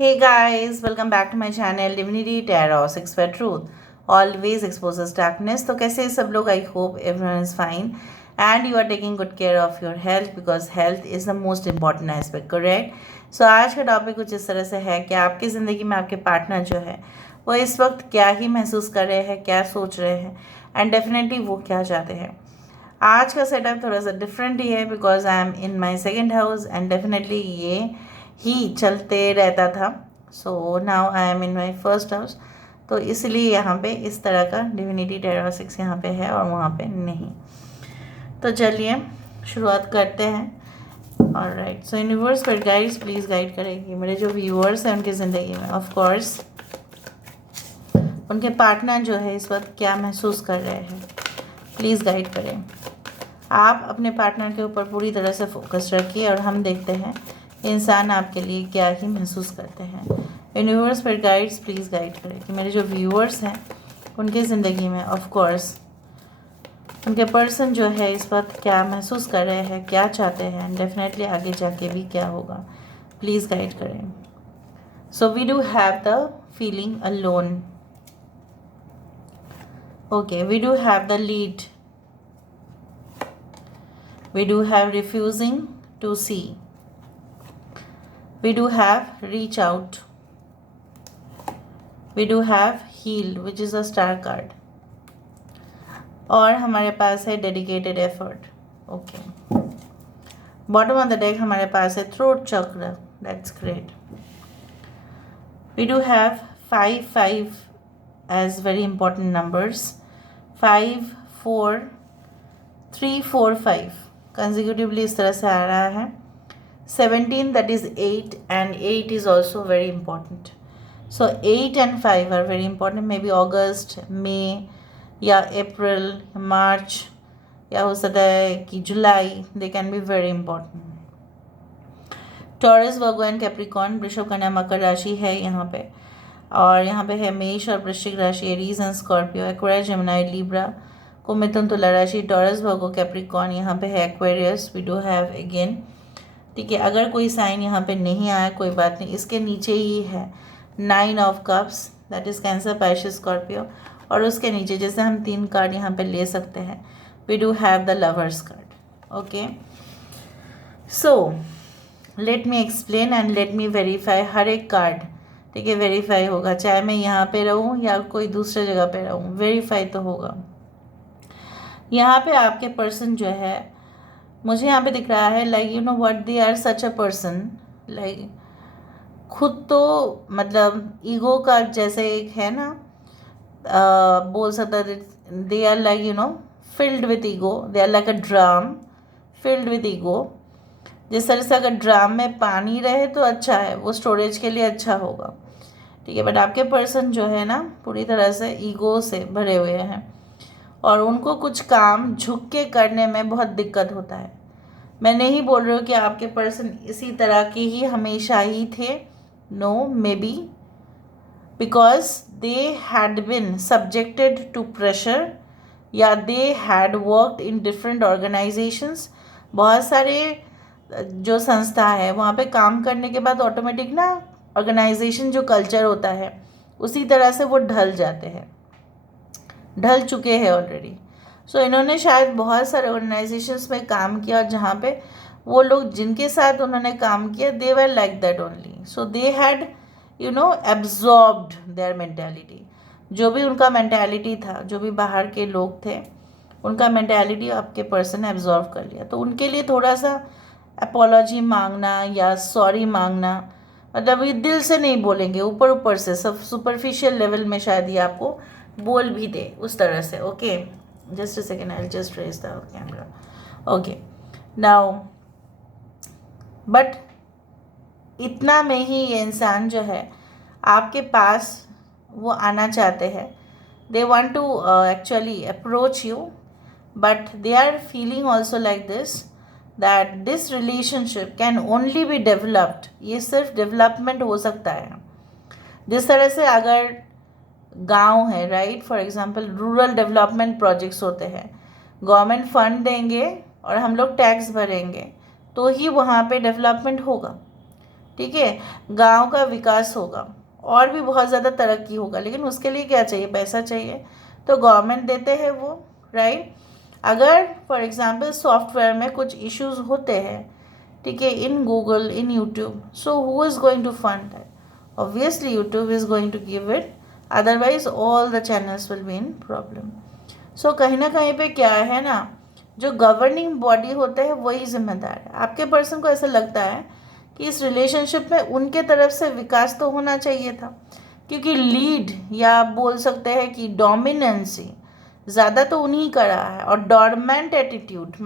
Hey guys, welcome back to my channel Divinity Tarot 6 for Truth. Always exposes darkness. तो कैसे हैं सब लोग? I hope everyone is fine and you are taking good care of your health because health is the most important aspect, correct? So आज का topic कुछ इस तरह से है कि आपकी ज़िंदगी में आपके पार्टनर जो है वो इस वक्त क्या ही महसूस कर रहे हैं, क्या सोच रहे हैं एंड डेफिनेटली वो क्या चाहते हैं. आज का सेटअप थोड़ा सा डिफरेंट ही है because I am in my second house and definitely ये ही चलते रहता था. So now I am in my first house, तो इसलिए यहाँ पे इस तरह का डिविनिटी टेरो 6 यहाँ पे है और वहाँ पे नहीं. तो चलिए शुरुआत करते हैं. ऑलराइट, सो यूनिवर्स पर गाइड्स प्लीज़ गाइड करेंगे मेरे जो व्यूअर्स हैं उनकी ज़िंदगी में. ऑफ कोर्स उनके पार्टनर जो है इस वक्त क्या महसूस कर रहे हैं, प्लीज़ गाइड करें. आप अपने पार्टनर के ऊपर पूरी तरह से फोकस रखिए और हम देखते हैं इंसान आपके लिए क्या ही महसूस करते हैं. यूनिवर्स पर गाइड्स प्लीज़ गाइड करें कि मेरे जो व्यूअर्स हैं उनकी ज़िंदगी में ऑफ कोर्स उनके पर्सन जो है इस वक्त क्या महसूस कर रहे हैं, क्या चाहते हैं, डेफिनेटली आगे जाके भी क्या होगा, प्लीज़ गाइड करें. So we do have the feeling alone. Okay, we do have the lead. We do have refusing to see. We do have reach out. We do have heal, which is a star card. और हमारे पास है dedicated effort. Okay. Bottom of the deck हमारे पास है throat chakra. That's great. We do have 5 as very important numbers. 5, 4, 3, 4, 5. Consecutively इस तरह से आ रहा है. 17 that is 8 and 8 is also very important. So 8 and 5 are very important. Maybe August, May या April, March या हो सकता है कि July, they can be very important. Taurus, Virgo and Capricorn, वृषभ, कन्या, मकर राशि है यहाँ पे और यहाँ पे है मेष और वृश्चिक राशि, Aries and Scorpio, Aquarius, Gemini, Libra, को मिथुन, तुला राशि, टॉरस, वर्गो, कैप्रिकॉर्न, यहाँ पे है Aquarius. We do have again. ठीक है, अगर कोई साइन यहाँ पे नहीं आया कोई बात नहीं, इसके नीचे ही है 9 of cups, that is cancer, Pisces, Scorpio. और उसके नीचे जैसे हम 3 कार्ड यहाँ पे ले सकते हैं, we do have the lovers card. Okay, so let me explain and let me verify. हर एक कार्ड ठीक है वेरीफाई होगा, चाहे मैं यहाँ पे रहूँ या कोई दूसरे जगह पे रहूँ, वेरीफाई तो होगा. यहाँ पे आपके पर्सन जो है मुझे यहाँ पे दिख रहा है like you know what they are such a person, like खुद तो मतलब ईगो का जैसे एक है ना, बोल सकता है. They are like you know filled with ego. They are like a drum filled with ego. जिस तरह से अगर ड्राम में पानी रहे तो अच्छा है, वो स्टोरेज के लिए अच्छा होगा. ठीक है, बट आपके पर्सन जो है ना पूरी तरह से ईगो से भरे हुए हैं और उनको कुछ काम झुक के करने में बहुत दिक्कत होता है. मैं नहीं बोल रही हूँ कि आपके पर्सन इसी तरह के ही हमेशा ही थे. No, may be because they had been subjected to pressure या they had worked in different organisations. बहुत सारे जो संस्था है वहाँ पे काम करने के बाद ऑटोमेटिक ना ऑर्गेनाइजेशन जो कल्चर होता है उसी तरह से वो ढल जाते हैं, ढल चुके हैं ऑलरेडी. सो इन्होंने शायद बहुत सारे ऑर्गेनाइजेशंस में काम किया और जहाँ पे वो लोग जिनके साथ उन्होंने काम किया they were like that only. So they had you know absorbed their mentality. जो भी उनका मेंटालिटी था, जो भी बाहर के लोग थे उनका मेंटालिटी आपके पर्सन ने एब्जॉर्व कर लिया. तो उनके लिए थोड़ा सा अपोलॉजी मांगना या सॉरी मांगना, मतलब ये दिल से नहीं बोलेंगे, ऊपर ऊपर से सब सुपरफिशियल लेवल में शायद ये आपको बोल भी दे उस तरह से. Okay, just a second, I just raise the camera. Okay, now but इतना में ही ये इंसान जो है आपके पास वो आना चाहते हैं. They want to actually approach you but they are feeling also like this that this relationship can only be developed. ये सिर्फ डेवलपमेंट हो सकता है. जिस तरह से अगर गांव है, right, for example rural development projects होते हैं, गवर्नमेंट फंड देंगे और हम लोग टैक्स भरेंगे तो ही वहाँ पे डेवलपमेंट होगा. ठीक है, गांव का विकास होगा और भी बहुत ज़्यादा तरक्की होगा, लेकिन उसके लिए क्या चाहिए? पैसा चाहिए, तो गवर्नमेंट देते हैं वो, राइट। अगर फॉर एग्जांपल सॉफ्टवेयर में कुछ इश्यूज होते हैं, ठीक है, in Google, in YouTube, so who is going to fund that? Obviously YouTube is going to give it, otherwise all the channels will be in problem. So कहीं ना कहीं पे क्या है ना, जो गवर्निंग बॉडी होते हैं वही जिम्मेदार है। आपके पर्सन को ऐसा लगता है कि इस रिलेशनशिप में उनके तरफ से विकास तो होना चाहिए था, क्योंकि लीड या आप बोल सकते हैं कि डोमिनेंसी ज़्यादा तो उन्हीं का रहा है, और डॉर्मेंट एटीट्यूड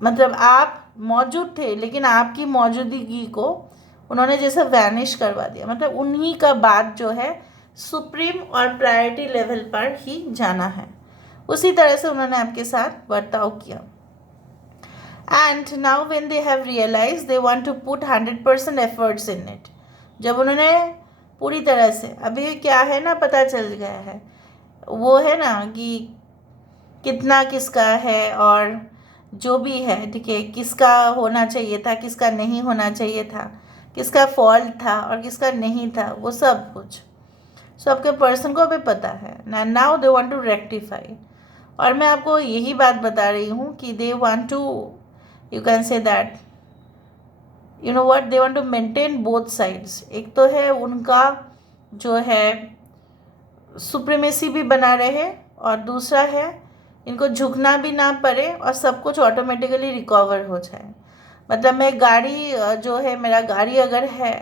मतलब आप मौजूद थे लेकिन आपकी मौजूदगी को उन्होंने जैसे वैनिश करवा दिया, मतलब उन्हीं का बात जो है सुप्रीम और प्रायोरिटी लेवल पर ही जाना है। उसी तरह से उन्होंने आपके साथ बर्ताव किया। And now when they have realise they want to put 100% efforts in it, जब उन्होंने पूरी तरह से, अभी क्या है ना, पता चल गया है वो है ना कि कितना किसका है और जो भी है, ठीक है, किसका होना चाहिए था, किसका नहीं होना चाहिए था, किसका फॉल्ट था और किसका नहीं था, वो सब कुछ। सो आपके पर्सन को भी पता है ना, now they want to rectify. और मैं आपको यही बात बता रही हूँ कि they want to, you can say that, you know what, they want to maintain both sides. एक तो है उनका जो है सुप्रीमेसी भी बना रहे, और दूसरा है इनको झुकना भी ना पड़े और सब कुछ ऑटोमेटिकली रिकवर हो जाए। मतलब मैं गाड़ी जो है, मेरा गाड़ी अगर है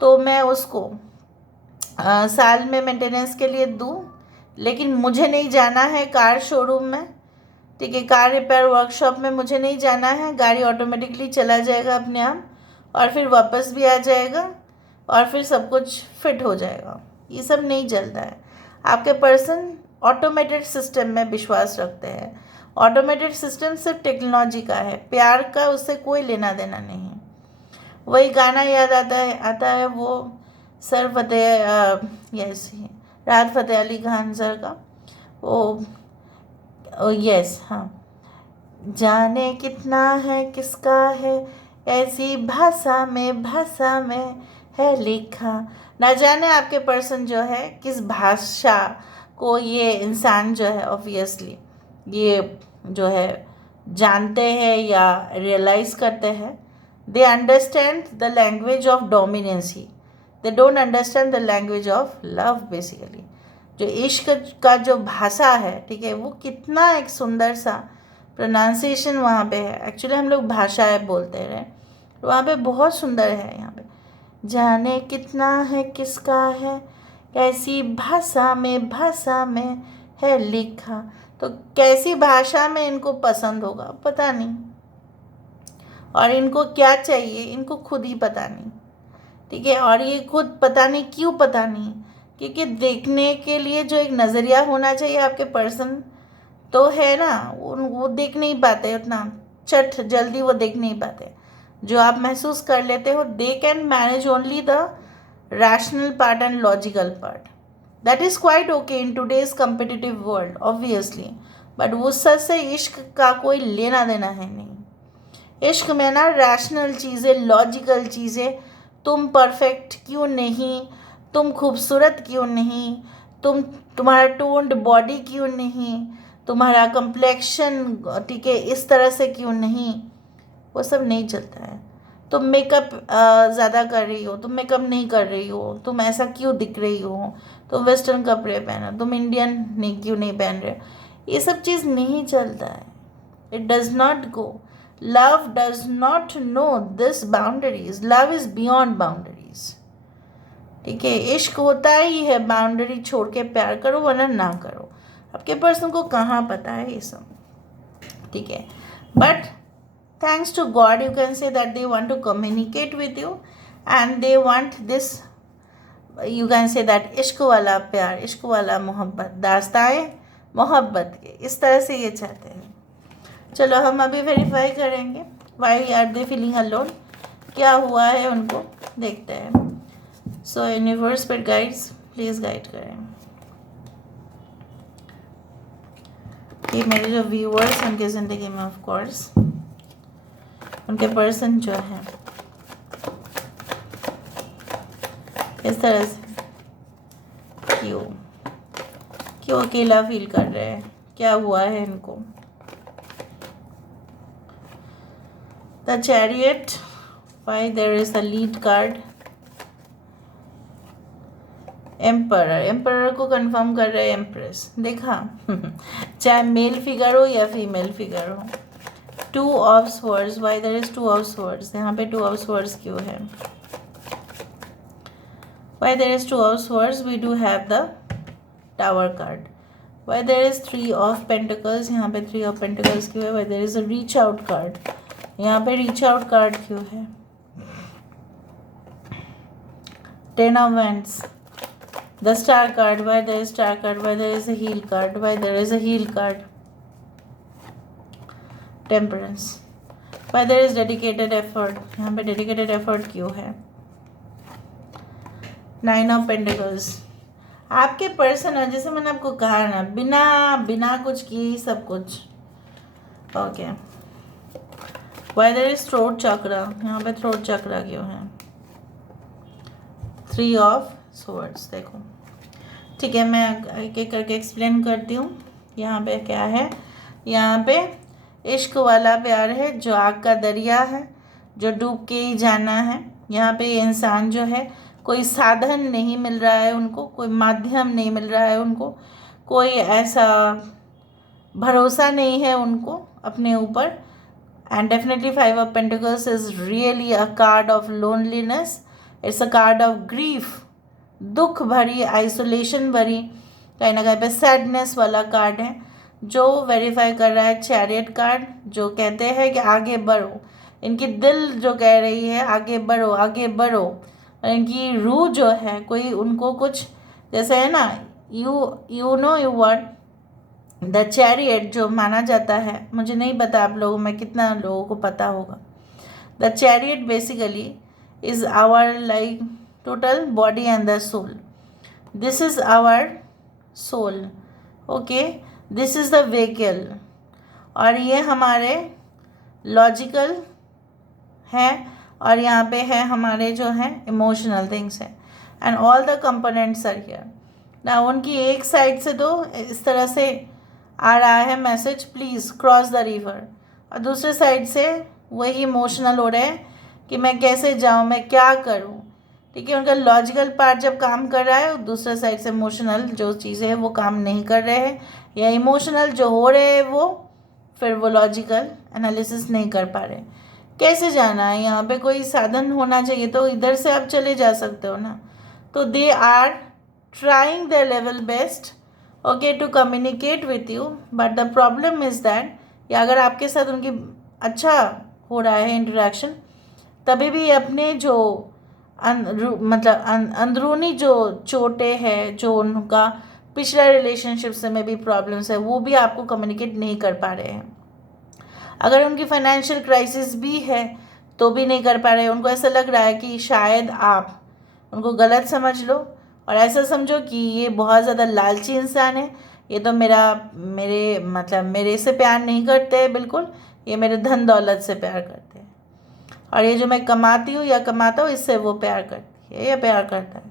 तो मैं उसको साल में मेंटेनेंस के लिए दूँ, लेकिन मुझे नहीं जाना है कार शोरूम में, ठीक है, कार रिपेयर वर्कशॉप में मुझे नहीं जाना है, गाड़ी ऑटोमेटिकली चला जाएगा अपने आप और फिर वापस भी आ जाएगा और फिर सब कुछ फिट हो जाएगा। ये सब नहीं चलता है। आपके पर्सन ऑटोमेटेड सिस्टम में विश्वास रखते हैं। ऑटोमेटेड सिस्टम सिर्फ टेक्नोलॉजी का है, प्यार का उससे कोई लेना देना नहीं है। वही गाना याद आता है वो सर फतेह, यस, राहत फ़तेह अली खान सर का, वो यस, हाँ, जाने कितना है किसका है, ऐसी भाषा में है लिखा। ना जाने आपके पर्सन जो है किस भाषा को ये इंसान जो है ऑब्वियसली ये जो है जानते हैं या रियलाइज़ करते हैं। They understand the language of dominancy, they don't understand the language of love. Basically जो इश्क का जो भाषा है, ठीक है, वो कितना एक सुंदर सा प्रोनाउंसिएशन वहाँ पे है। एक्चुअली हम लोग भाषाएं बोलते रहे, वहाँ पे बहुत सुंदर है। यहाँ पे जाने कितना है किसका है, कैसी भाषा में है लिखा। तो कैसी भाषा में इनको पसंद होगा पता नहीं, और इनको क्या चाहिए इनको खुद ही पता नहीं, ठीक है। और ये खुद पता नहीं क्यों पता नहीं, क्योंकि देखने के लिए जो एक नज़रिया होना चाहिए आपके पर्सन तो है ना, वो देख नहीं पाते उतना चट जल्दी, वो देख नहीं पाते। जो आप महसूस कर लेते हो, they can manage only the rational part and logical part. That is quite okay in today's competitive world obviously, but उस से इश्क का कोई लेना देना है नहीं। इश्क में ना रैशनल चीज़ें, लॉजिकल चीज़ें, तुम परफेक्ट क्यों नहीं, तुम खूबसूरत क्यों नहीं, तुम्हारा टोन्ड बॉडी क्यों नहीं, तुम्हारा कम्प्लेक्शन, ठीक है, इस तरह से क्यों नहीं, वो सब नहीं चलता है। तुम मेकअप ज़्यादा कर रही हो, तुम मेकअप नहीं कर रही हो, तुम ऐसा क्यों दिख रही हो, तुम वेस्टर्न कपड़े पहनो, तुम इंडियन नहीं क्यों नहीं पहन रहे, ये सब चीज़ नहीं चलता है। It does not go. Love does not know this boundaries, love is beyond boundaries, ठीक है। इश्क होता ही है बाउंड्री छोड़ के प्यार करो वरना ना करो। आपके पर्सन को कहाँ पता है ये सब, ठीक है। But thanks to God you can say that they want to communicate with you and they want this, you can say that इश्क वाला प्यार, इश्क वाला मोहब्बत, दास्ताए मोहब्बत के इस तरह से ये चाहते हैं। चलो हम अभी वेरीफाई करेंगे why are they feeling alone, क्या हुआ है उनको, देखते हैं। सो यूनिवर्स पर गाइड्स प्लीज़ गाइड करें कि मेरे जो व्यूअर्स उनके ज़िंदगी में ऑफ कोर्स उनके पर्सन जो है इस तरह से। क्यों अकेला फील कर रहे हैं, क्या हुआ है इनको? The chariot, why there is a lead card. Emperor को कंफर्म कर रहे हैं एम्प्रेस, देखा चाहे मेल फिगर हो या फीमेल फिगर हो। Two of swords, why there is two of swords, यहाँ पे टू ऑफ स्वर्ड्स क्यों है? Why there is two of swords, we do have the tower card. Why there is three of pentacles, यहाँ पे three of pentacles क्यों है? Why there is a reach out card, यहाँ पे reach out card क्यों है? Ten of wands, the star card, why there is star card, why there is a heel card, why there is a heel card. Temperance, why there is dedicated effort, यहाँ पे dedicated effort क्यों है? Nine of pentacles, आपके person, जैसे मैंने आपको कहा ना, बिना कुछ किए ही सब कुछ। Okay, why there is throat chakra, यहाँ पे throat chakra क्यों है? थ्री ऑफ स्वर्ड्स, देखो ठीक है, मैं एक एक करके एक्सप्लेन करती हूँ। यहाँ पे क्या है? यहाँ पे इश्क वाला प्यार है जो आग का दरिया है, जो डूब के ही जाना है। यहाँ पे ये इंसान जो है, कोई साधन नहीं मिल रहा है उनको, कोई माध्यम नहीं मिल रहा है उनको, कोई ऐसा भरोसा नहीं है उनको अपने ऊपर। And definitely five of pentacles is really a card of loneliness, it's a card of grief, दुख भरी, आइसोलेशन भरी, कहीं ना कहीं पे सैडनेस वाला कार्ड है, जो वेरीफाई कर रहा है चैरियट कार्ड, जो कहते हैं कि आगे बढ़ो। इनकी दिल जो कह रही है आगे बढ़ो आगे बढ़ो, और इनकी रूह जो है, कोई उनको कुछ जैसे है ना, you know you what the chariot जो माना जाता है, मुझे नहीं पता आप लोगों में कितना लोगों को पता होगा। The chariot basically is our like total body and the soul. This is our soul, okay, this is the vehicle, और ये हमारे लॉजिकल है, और यहाँ पे है हमारे जो है इमोशनल थिंग्स है, and all the components are here. ना उनकी एक साइड से तो इस तरह से आ रहा है message, please cross the river, और दूसरे साइड से वही इमोशनल हो रहे हैं कि मैं कैसे जाऊँ, मैं क्या करूँ। ठीक है, उनका लॉजिकल पार्ट जब काम कर रहा है, दूसरे साइड से इमोशनल जो चीज़ें हैं वो काम नहीं कर रहे हैं, या इमोशनल जो हो रहे हैं वो फिर वो लॉजिकल एनालिसिस नहीं कर पा रहे। कैसे जाना है? यहाँ पे कोई साधन होना चाहिए, तो इधर से आप चले जा सकते हो ना। तो they are trying their level best, okay, to communicate with you, but the problem is that, या अगर आपके साथ उनकी अच्छा हो रहा है इंटरेक्शन, तभी भी अपने जो मतलब अंदरूनी जो चोटें हैं, जो उनका पिछला रिलेशनशिप से में भी प्रॉब्लम्स है, वो भी आपको कम्युनिकेट नहीं कर पा रहे हैं। अगर उनकी फाइनेंशियल क्राइसिस भी है तो भी नहीं कर पा रहे हैं। उनको ऐसा लग रहा है कि शायद आप उनको गलत समझ लो, और ऐसा समझो कि ये बहुत ज़्यादा लालची इंसान है, ये तो मेरे से प्यार नहीं करते बिल्कुल, ये मेरे धन दौलत से प्यार करते हैं, और ये जो मैं कमाती हूँ या कमाता हूँ इससे वो प्यार करती है या प्यार करता है।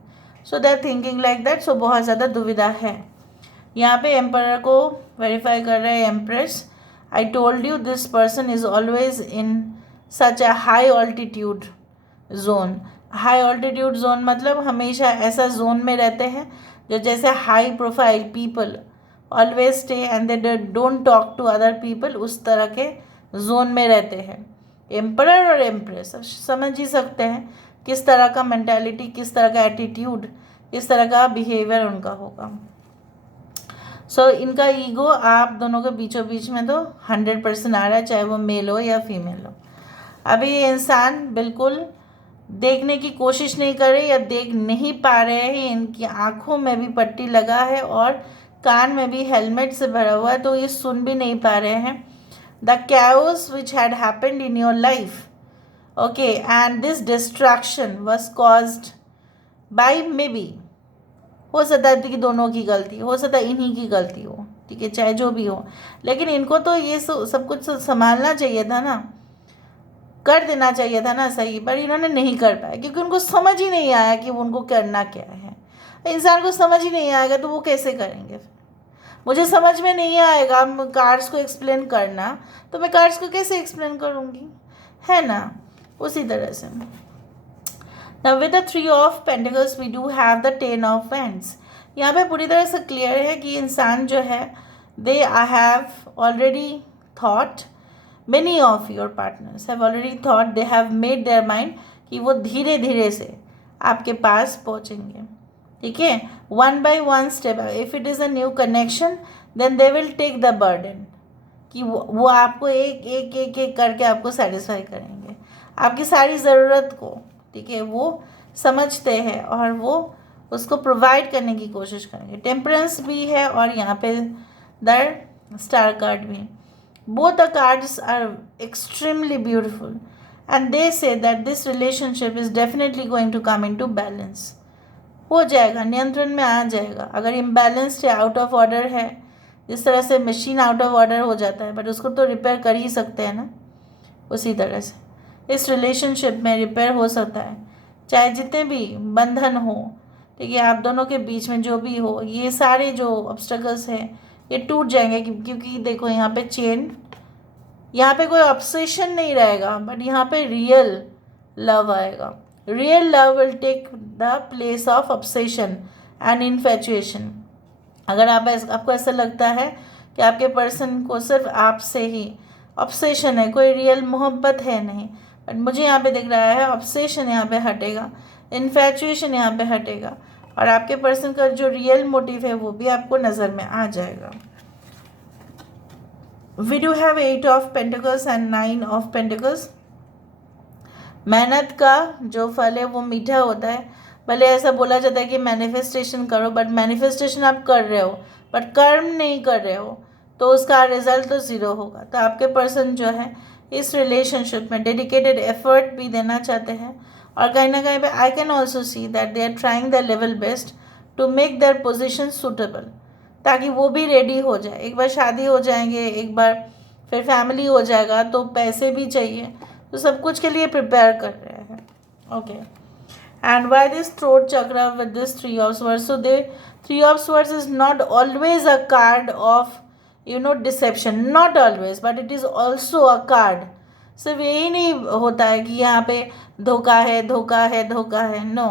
So they are thinking like that. So बहुत ज़्यादा दुविधा है। यहाँ पे एम्परर को वेरीफाई कर रहे हैं empress. I told you this person is always in such a high altitude zone. High altitude zone मतलब हमेशा ऐसा जोन में रहते हैं जो जैसे high profile people always stay and they don't talk to other people, उस तरह के जोन में रहते हैं। एम्परर और एम्प्रेस समझ ही सकते हैं किस तरह का मेंटालिटी, किस तरह का एटीट्यूड, किस तरह का बिहेवियर उनका होगा। सो इनका ईगो आप दोनों के बीचों बीच में तो 100% आ रहा है, चाहे वो मेल हो या फीमेल हो। अभी ये इंसान बिल्कुल देखने की कोशिश नहीं कर रहे या देख नहीं पा रहे हैं। इनकी आँखों में भी पट्टी लगा है और कान में भी हेलमेट से भरा हुआ है, तो ये सुन भी नहीं पा रहे हैं the chaos which had happened in your life, okay, and this distraction was caused by maybe, हो सकता है कि दोनों की गलती, हो सकता है इन्हीं की गलती हो, ठीक है, चाहे जो भी हो, लेकिन इनको तो ये सब कुछ संभालना चाहिए था ना। कर देना चाहिए था ना सही, पर इन्होंने नहीं कर पाया क्योंकि उनको समझ ही नहीं आया कि उनको करना क्या है। इंसान को समझ ही नहीं आएगा तो वो कैसे करेंगे फिर? मुझे समझ में नहीं आएगा कार्ड्स को एक्सप्लेन करना, तो मैं कार्ड्स को कैसे एक्सप्लेन करूँगी, है ना? उसी तरह से Now with the 3 of Pentacles we do have the 10 of Wands. यहाँ पे पूरी तरह से क्लियर है कि इंसान जो है they have already thought, many of your partners have already thought, they have made their mind कि वो धीरे धीरे से आपके पास पहुँचेंगे, ठीक है, 1 by 1 step. If it is a new connection then they will take the burden कि वो आपको एक एक एक एक करके आपको सेटिस्फाई करेंगे, आपकी सारी ज़रूरत को, ठीक है, वो समझते हैं और वो उसको प्रोवाइड करने की कोशिश करेंगे. टेम्परेंस भी है और यहाँ पे द स्टार कार्ड भी. Both the cards are extremely beautiful and they say that this relationship is definitely going to come into balance. हो जाएगा, नियंत्रण में आ जाएगा. अगर इम्बैलेंस्ड है, आउट ऑफ ऑर्डर है, जिस तरह से मशीन आउट ऑफ ऑर्डर हो जाता है बट उसको तो रिपेयर कर ही सकते हैं ना, उसी तरह से इस रिलेशनशिप में रिपेयर हो सकता है. चाहे जितने भी बंधन हो, ठीक है, आप दोनों के बीच में जो भी हो, ये सारे जो ऑब्स्टेकल्स हैं ये टूट जाएंगे क्योंकि देखो यहाँ पे चेन, यहाँ पे कोई ऑब्सेशन नहीं रहेगा बट यहाँ पे रियल लव आएगा. Real love will take the place of obsession and infatuation. अगर आपको ऐसा लगता है कि आपके पर्सन को सिर्फ आपसे ही ऑब्सेशन है, कोई रियल मोहब्बत है नहीं, बट मुझे यहाँ पे दिख रहा है ऑब्सेशन यहाँ पे हटेगा, इन्फैचुएशन यहाँ पे हटेगा और आपके पर्सन का जो रियल मोटिव है वो भी आपको नज़र में आ जाएगा. We do have 8 of pentacles and 9 of pentacles. मेहनत का जो फल है वो मीठा होता है. भले ऐसा बोला जाता है कि मैनिफेस्टेशन करो, बट मैनिफेस्टेशन आप कर रहे हो बट कर्म नहीं कर रहे हो तो उसका रिजल्ट तो ज़ीरो होगा. तो आपके पर्सन जो है इस रिलेशनशिप में डेडिकेटेड एफर्ट भी देना चाहते हैं और कहीं ना कहीं पे I can also see that they are trying the level best to make their position suitable, ताकि वो भी रेडी हो जाए. एक बार शादी हो जाएंगे, एक बार फिर फैमिली हो जाएगा तो पैसे भी चाहिए, तो सब कुछ के लिए प्रिपेयर कर रहे हैं. Okay, and why this throat चक्र with this 3 of Swords. So the 3 of Swords is not always a card of deception, not always, but it is also a card. सिर्फ यही नहीं होता है कि यहाँ पे धोखा है धोखा है धोखा है, नो.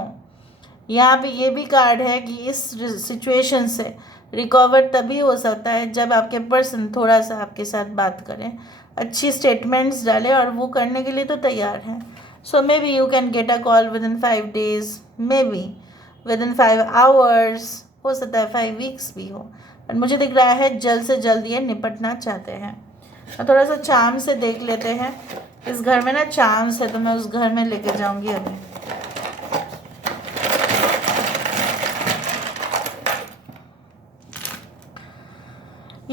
यहाँ पे ये भी कार्ड है कि इस सिचुएशन से रिकवर तभी हो सकता है जब आपके पर्सन थोड़ा सा आपके साथ बात करें, अच्छी स्टेटमेंट्स डालें और वो करने के लिए तो तैयार हैं. So maybe you can get a call within 5 days, maybe within 5 hours, हो सकता है 5 weeks भी हो. और मुझे दिख रहा है जल्द से जल्द ये निपटना चाहते हैं. और थोड़ा सा चार्म से देख लेते हैं. इस घर में ना चार्म्स है तो मैं उस घर में लेके जाऊंगी अभी.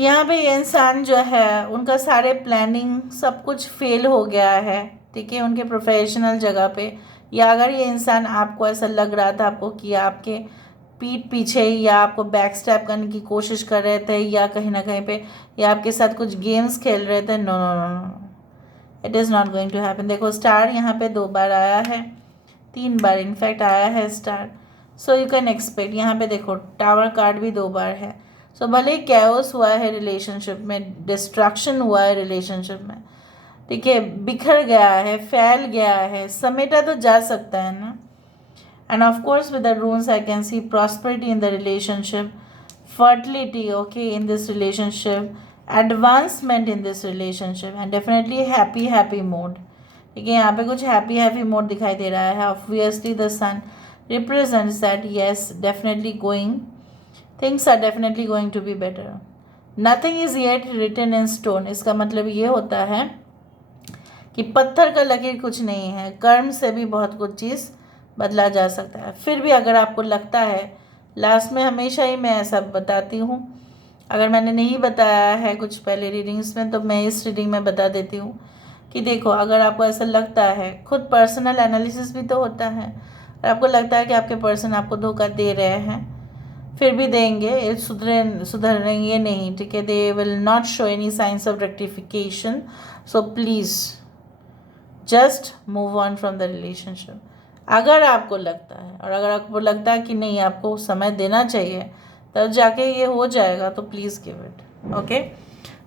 यहाँ पे ये इंसान जो है उनका सारे प्लानिंग सब कुछ फेल हो गया है, ठीक है, उनके प्रोफेशनल जगह पे. या अगर ये इंसान आपको ऐसा लग रहा था आपको कि आपके पीठ पीछे या आपको बैक स्टैप करने की कोशिश कर रहे थे या कहीं ना कहीं पे या आपके साथ कुछ गेम्स खेल रहे थे, no no no no, it is not going to happen. देखो स्टार यहाँ पे 2 बार आया है, 3 बार इनफैक्ट आया है star. So you can expect. यहाँ पे देखो टावर कार्ड भी 2 बार है. सो भले कैओस हुआ है रिलेशनशिप में, डिस्ट्रक्शन हुआ है रिलेशनशिप में, ठीक है, बिखर गया है, फैल गया है, समेटा तो जा सकता है ना. And of course with the runes I can see prosperity in the relationship, fertility, okay, in this relationship, advancement in this relationship and definitely happy mode. ठीक है, यहाँ पे कुछ happy mode दिखाई दे रहा है. Obviously the sun represents that yes, definitely things are definitely going to be better. Nothing is yet written in stone. इसका मतलब ये होता है कि पत्थर का लकीर कुछ नहीं है. कर्म से भी बहुत कुछ चीज़ बदला जा सकता है. फिर भी अगर आपको लगता है, लास्ट में हमेशा ही मैं ऐसा बताती हूँ, अगर मैंने नहीं बताया है कुछ पहले रीडिंग्स में तो मैं इस रीडिंग में बता देती हूँ कि देखो अगर आपको ऐसा लगता है, खुद पर्सनल एनालिसिस भी तो होता है, और आपको लगता है कि आपके पर्सन आपको धोखा दे रहे हैं, फिर भी देंगे, सुधरेंगे नहीं, ठीक है, they will not show any science of rectification. So please just move on from the relationship. अगर आपको लगता है, और अगर आपको लगता है कि नहीं आपको समय देना चाहिए, तब जाके ये हो जाएगा, तो please give it. Okay,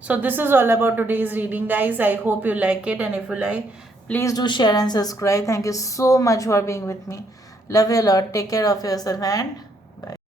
so this is all about today's reading, guys. I hope you like it, and if you like, please do share and subscribe. Thank you so much for being with me. Love you a lot. Take care of yourself and